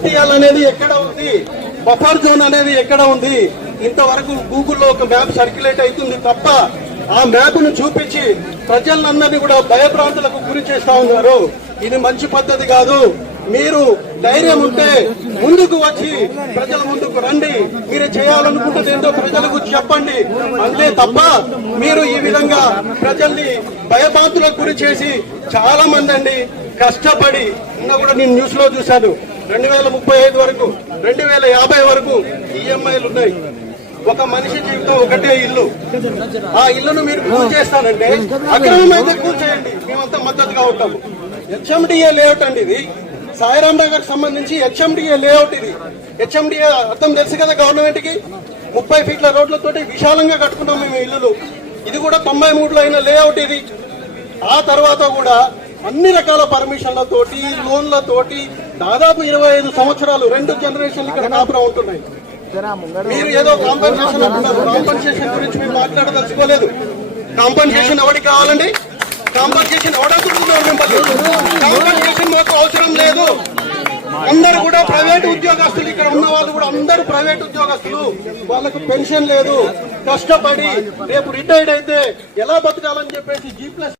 FTL అనేది ఎక్కడ ఉంది, బఫర్ జోన్ అనేది ఎక్కడ ఉంది? ఇంతవరకు గూగుల్లో ఒక మ్యాప్ సర్క్యులేట్ అవుతుంది తప్ప ఆ మ్యాప్ ను చూపించి ప్రజలందరినీ కూడా భయభ్రాంతులకు గురి చేస్తా ఉన్నారు. ఇది మంచి పద్ధతి కాదు. మీరు ధైర్యం ఉంటే ముందుకు వచ్చి ప్రజల ముందుకు రండి. మీరు చేయాలనుకుంటుంది ఏంటో ప్రజలకు చెప్పండి. అంతే తప్ప మీరు ఈ విధంగా ప్రజల్ని భయభ్రాంతులకు గురి చేసి చాలా మంది అండి కష్టపడి నిన్న కూడా నేను న్యూస్ లో చూశాను 2035 వరకు 2050 వరకు ఈఎంఐలు ఉన్నాయి. ఒక మనిషి జీవితం ఒకటే ఇల్లు. ఆ ఇల్లును మీరు కూల్ చేస్తానంటే అక్రమం అయితే కూల్ చేయండి, మేమంతా మద్దతుగా ఉంటాము. హెచ్ఎండిఏ లేఅవుట్ అండి ఇది. సాయిరాం నగర్ సంబంధించి హెచ్ఎండిఏ లేఅవుట్ ఇది. హెచ్ఎండిఏ అర్థం తెలుసు కదా గవర్నమెంట్ కి. 30 ఫీట్ల రోడ్లతోటి విశాలంగా కట్టుకున్నాం మేము ఇల్లులు. ఇది కూడా 93లో అయిన లేఅవుట్ ఇది. ఆ తర్వాత కూడా అన్ని రకాల పర్మిషన్లతోటి లోన్లతోటి దాదాపు 25 సంవత్సరాలు 2 జనరేషన్లు ఇక్కడ కాపురం ఉంటున్నాయి. మీరు ఏదో కాంపన్సేషన్ అంటున్నారు. కాంపన్సేషన్ గురించి మీరు మాట్లాడదలుచుకోలేదు. కాంపన్సేషన్ ఎవరికి కావాలండి? కాంపన్సేషన్ ఎవడనుకుంటున్నారు? కాంపన్సేషన్ మాకు అవసరం లేదు. అందరు కూడా ప్రైవేట్ ఉద్యోగస్తులు, ఇక్కడ ఉన్న వాళ్ళు కూడా అందరూ ప్రైవేట్ ఉద్యోగస్తులు. వాళ్ళకు పెన్షన్ లేదు. కష్టపడి రేపు రిటైర్డ్ అయితే ఎలా బతకాలని చెప్పేసి G+